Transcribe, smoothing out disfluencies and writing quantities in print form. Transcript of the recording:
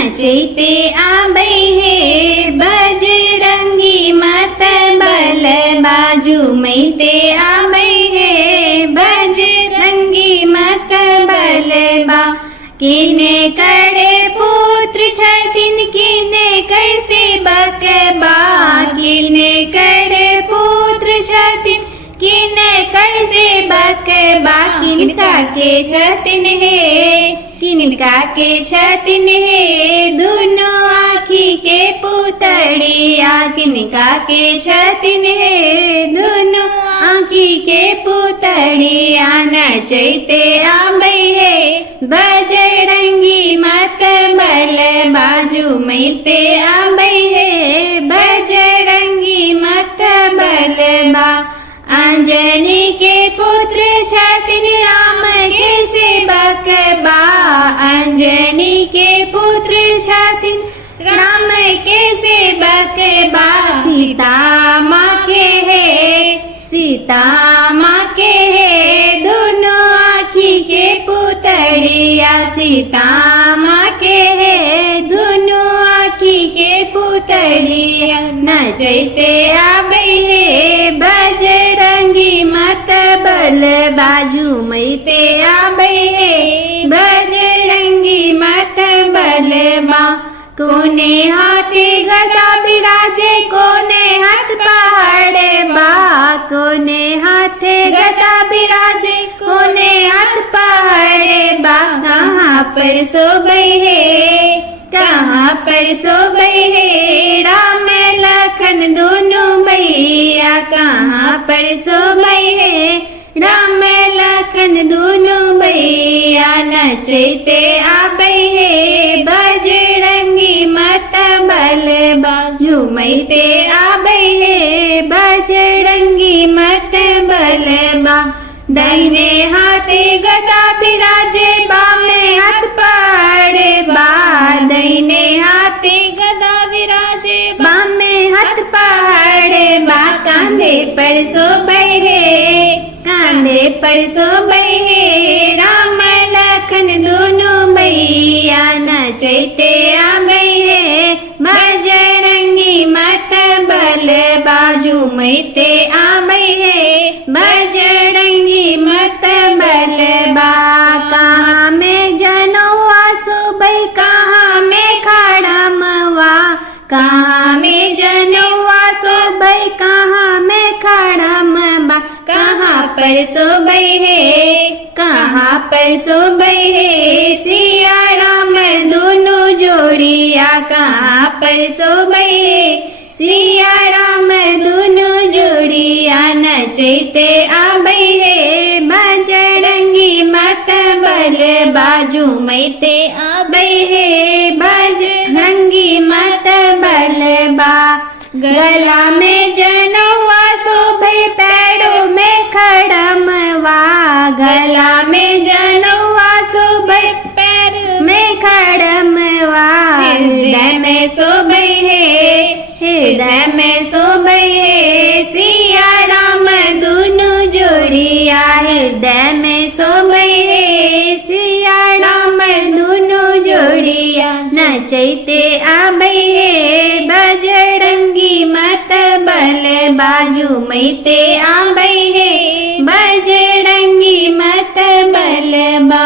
नचैते आबै हे बजरंगी मत बल बाजू मैते आबै हे बजरंगी मत बल बा किने करे पुत्र छथिन किने कर सेवक बा किने करे पुत्र छथिन किने कर सेवक बा किनका के छथिन हे किनका के छथिन हे दुनो आँखी के पुतड़िया किनका के छथिन हे दुनो आँखी के पुतड़िया नचैते आबै हे बजरंगी मत बल बाजू मैते आबै हे बजरंगी मत बल बा अंजनी के पुत्र छथिन राम के सेवक बा अंजनी के पुत्र छथिन राम के सेवक बा सीता माँ के है सीता माँ के है दोनों आँखी के पुतड़िया सीता माँ के है दोनों आँखी के पुतड़िया नचैते आबै हे बजरंगी मत बल बाजू मैते आबै हे बजरंगी मत बल बा कोने हाथे गदा बिराजे कोने हाथ पहाड़ बा कोने हाथे गदा बिराजे कोने हाथ पहाड़ बा कहाँ पर सोबै हे कहाँ पर सोबै हे राम लखन दोनों भैया कहाँ पर सोबै हे राम लखन दोनों भैया नचैते आबै हे बजरंगी मत बल बाजू मैते आबै हे बजरंगी मत बल बा दाहिने हाथे गदा बिराजे बामे हाथ पहाड़ बा दाहिने हाथे गदा विराजे बामे हाथ पहाड़ बा कांधे पर सोबै हे कांधे पर सोबै हे राम लखन दोनों भैया नचैते आबै हे बजरंगी मत बल बाजू मैते आबै हे बजरंगी मत बल बा कहाँ में जनौआ सोबै कहाँ में खड़मवा कहाँ में जनौआ सोबै कहाँ में खड़मवा कहाँ पर सोबै हे कहाँ पर सोबै हे सिया राम दोनों जोड़िया कहाँ पर सोबै हे सिया राम दोनों जोड़िया नचैते आबै हे बजरंगी मत बल बाजू मैते आबै हे बजरंगी मत बल बा गला में जनौआ शोभे पैरों में खड़मवा गला में जनौआ शोभे पैर में खड़मवा हृदय में शोभे हे हृदय में शोभे हे सिया राम दोनों जोड़िया हृदय में शोभे हे सिया राम दोनों जोड़िया नचैते आबै हे बजरंगी मत बल बाजू मैते आबै हे बजरंगी मत बल बा।